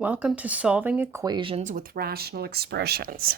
Welcome to Solving Equations with Rational Expressions.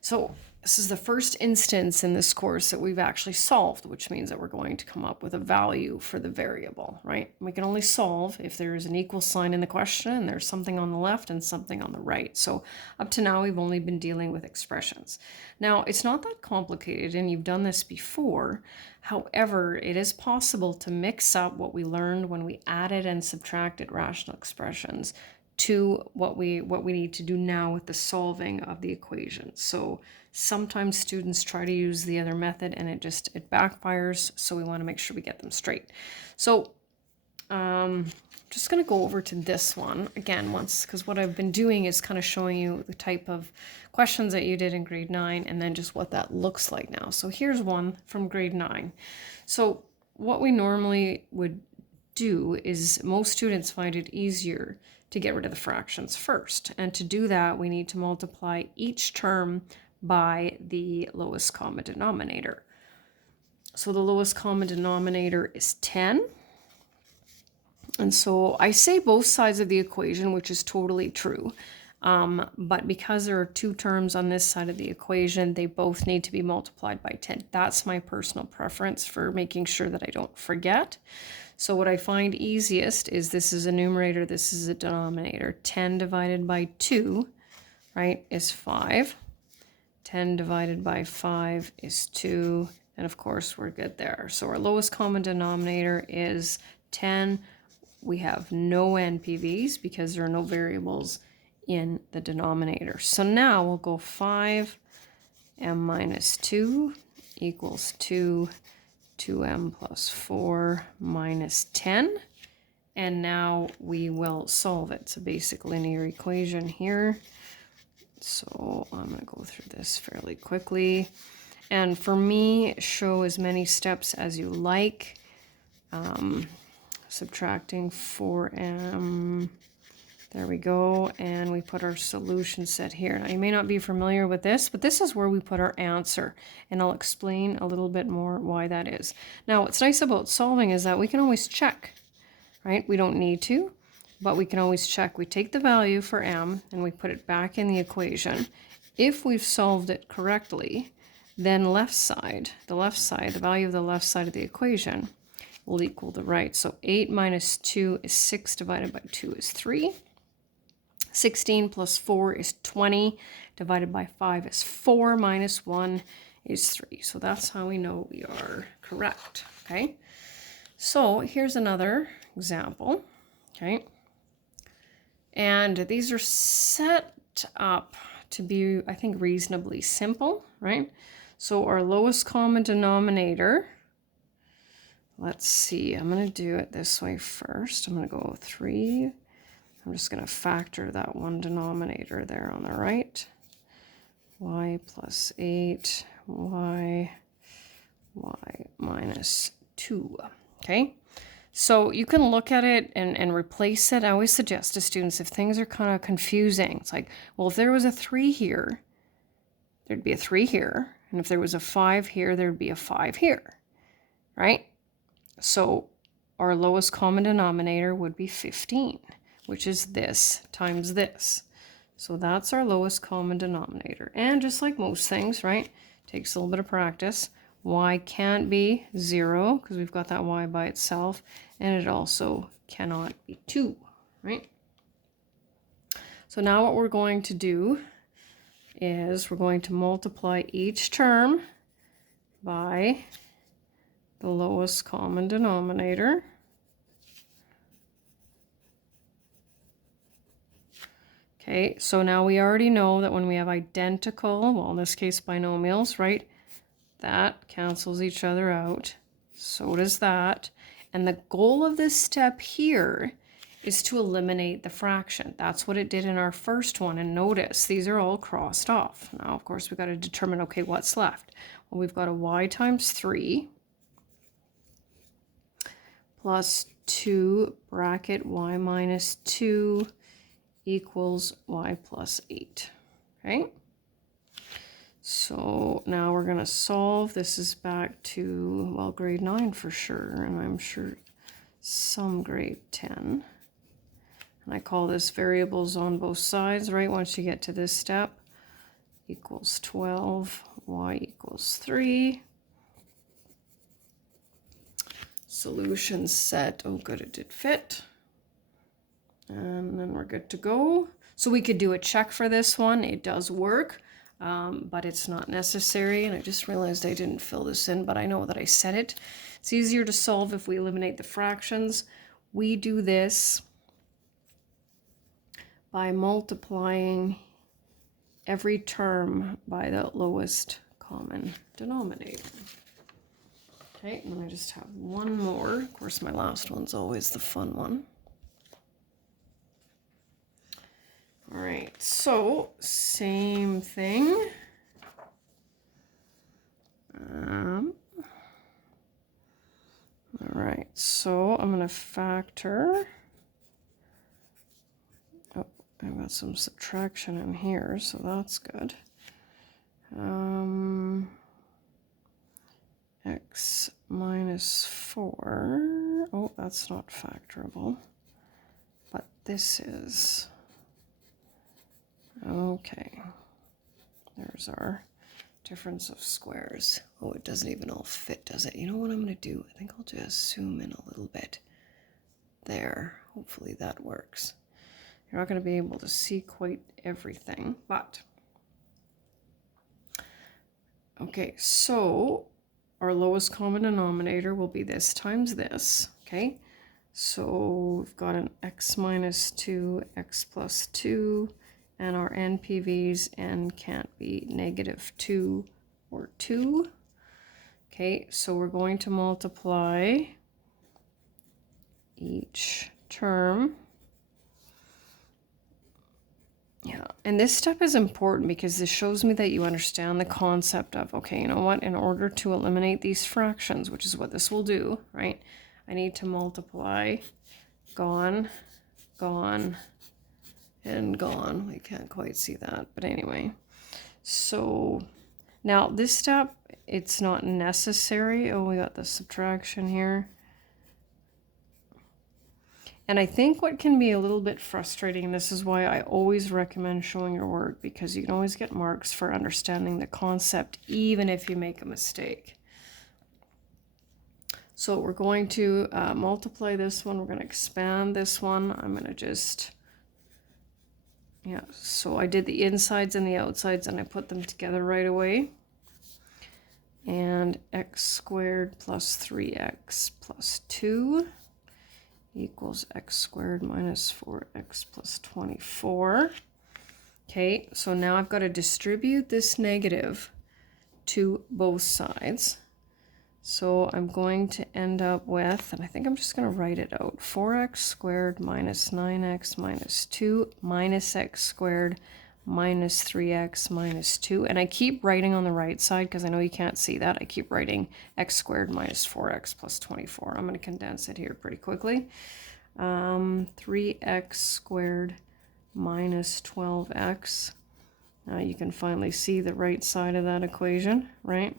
So this is the first instance in this course that we've actually solved, which means that we're going to come up with a value for the variable, right? We can only solve if there's an equal sign in the question and there's something on the left and something on the right. So up to now, we've only been dealing with expressions. Now, it's not that complicated and you've done this before. However, it is possible to mix up what we learned when we added and subtracted rational expressions to what we need to do now with the solving of the equation. So sometimes students try to use the other method and it backfires, so we want to make sure we get them straight. So just going to go over to this one again once, because what I've been doing is kind of showing you the type of questions that you did in grade 9 and then just what that looks like now. So here's one from grade 9. So what we normally would do is most students find it easier to get rid of the fractions first. And to do that, we need to multiply each term by the lowest common denominator. So the lowest common denominator is 10. And so I say both sides of the equation, which is totally true. But because there are two terms on this side of the equation, they both need to be multiplied by 10. That's my personal preference for making sure that I don't forget. So what I find easiest is this is a numerator, this is a denominator. 10 divided by 2, right, is 5. 10 divided by 5 is 2. And of course, we're good there. So our lowest common denominator is 10. We have no NPVs because there are no variables in the denominator. So now we'll go 5m minus 2 equals 2m plus 4 minus 10. And now we will solve it. It's a basic linear equation here. So I'm going to go through this fairly quickly. And for me, show as many steps as you like. Subtracting 4m. There we go. And we put our solution set here. Now, you may not be familiar with this, but this is where we put our answer. And I'll explain a little bit more why that is. Now, what's nice about solving is that we can always check, right? We don't need to, but we can always check. We take the value for m and we put it back in the equation. If we've solved it correctly, then the value of the left side of the equation will equal the right. So 8 minus 2 is 6 divided by 2 is 3. 16 plus 4 is 20 divided by 5 is 4 minus 1 is 3. So that's how we know we are correct. Okay. So here's another example. Okay. And these are set up to be, I think, reasonably simple, right? So our lowest common denominator, let's see, I'm going to do it this way first. I'm going to go 3. I'm just going to factor that one denominator there on the right. Y plus 8, y minus 2. Okay, so you can look at it and replace it. I always suggest to students if things are kind of confusing, it's like, well, if there was a 3 here, there'd be a 3 here. And if there was a 5 here, there'd be a 5 here, right? So our lowest common denominator would be 15. Which is this times this. So that's our lowest common denominator. And just like most things, right, takes a little bit of practice. Y can't be 0 because we've got that y by itself. And it also cannot be 2, right? So now what we're going to do is we're going to multiply each term by the lowest common denominator. Okay, so now we already know that when we have identical, well, in this case, binomials, right, that cancels each other out. So does that. And the goal of this step here is to eliminate the fraction. That's what it did in our first one. And notice, these are all crossed off. Now, of course, we've got to determine, okay, what's left? Well, we've got a y times 3 plus 2 bracket y minus 2 equals y plus 8, okay? So now we're going to solve. This is back to, well, grade 9 for sure, and I'm sure some grade 10. And I call this variables on both sides, right? Once you get to this step, equals 12, y equals 3. Solution set. Oh, good, it did fit. And then we're good to go. So we could do a check for this one. It does work, but it's not necessary. And I just realized I didn't fill this in, but I know that I said it. It's easier to solve if we eliminate the fractions. We do this by multiplying every term by the lowest common denominator. Okay, and then I just have one more. Of course, my last one's always the fun one. All right, so same thing. All right, so I'm going to factor. Oh, I've got some subtraction in here, so that's good. X minus 4. Oh, that's not factorable. But this is. Okay. There's our difference of squares. Oh, it doesn't even all fit, does it? You know what I'm going to do? I think I'll just zoom in a little bit. There. Hopefully that works. You're not going to be able to see quite everything, but. Okay, so our lowest common denominator will be this times this, okay? So we've got an x minus 2, x plus 2, and our NPVs, n can't be negative 2 or 2. Okay, so we're going to multiply each term. Yeah, and this step is important because this shows me that you understand the concept of, okay, you know what, in order to eliminate these fractions, which is what this will do, right, I need to multiply gone, gone, and gone. We can't quite see that, but anyway. So now this step, it's not necessary. Oh, we got the subtraction here. And I think what can be a little bit frustrating, and this is why I always recommend showing your work, because you can always get marks for understanding the concept, even if you make a mistake. So we're going to multiply this one. We're going to expand this one. I'm going to just, yeah, so I did the insides and the outsides, and I put them together right away. And x squared plus 3x plus 2 equals x squared minus 4x plus 24. Okay, so now I've got to distribute this negative to both sides. So I'm going to end up with, and I think I'm just going to write it out, 4x squared minus 9x minus 2 minus x squared minus 3x minus 2. And I keep writing on the right side because I know you can't see that. I keep writing x squared minus 4x plus 24. I'm going to condense it here pretty quickly. 3x squared minus 12x. Now you can finally see the right side of that equation, right?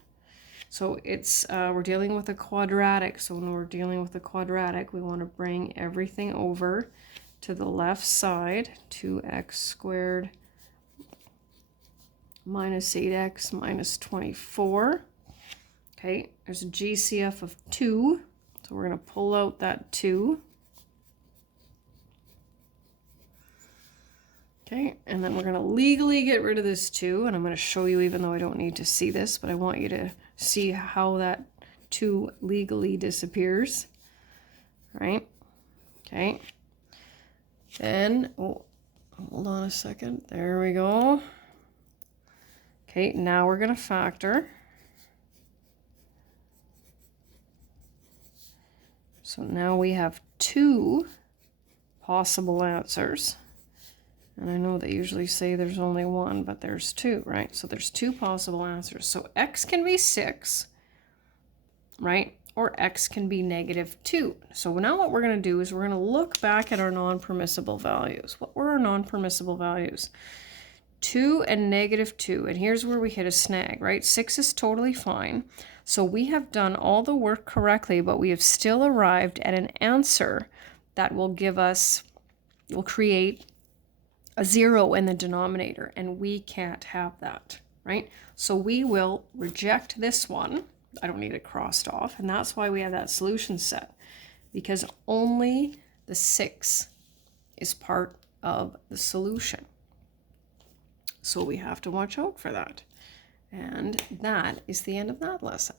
So it's we're dealing with a quadratic. So when we're dealing with a quadratic, we want to bring everything over to the left side. 2x squared minus 8x minus 24. Okay, there's a GCF of 2. So we're going to pull out that 2. Okay, and then we're going to legally get rid of this 2. And I'm going to show you, even though I don't need to see this, but I want you to see how that 2 legally disappears. Right? Okay. Then, oh, hold on a second. There we go. Okay, now we're going to factor. So now we have 2 possible answers. And I know they usually say there's only 1, but there's 2, right? So there's 2 possible answers. So x can be 6, right? Or x can be negative 2. So now what we're going to do is we're going to look back at our non-permissible values. What were our non-permissible values? 2 and negative 2. And here's where we hit a snag, right? 6 is totally fine. So we have done all the work correctly, but we have still arrived at an answer that will give us will create a 0 in the denominator, and we can't have that, right? So we will reject this one. I don't need it crossed off, and that's why we have that solution set, because only the 6 is part of the solution. So we have to watch out for that. And that is the end of that lesson.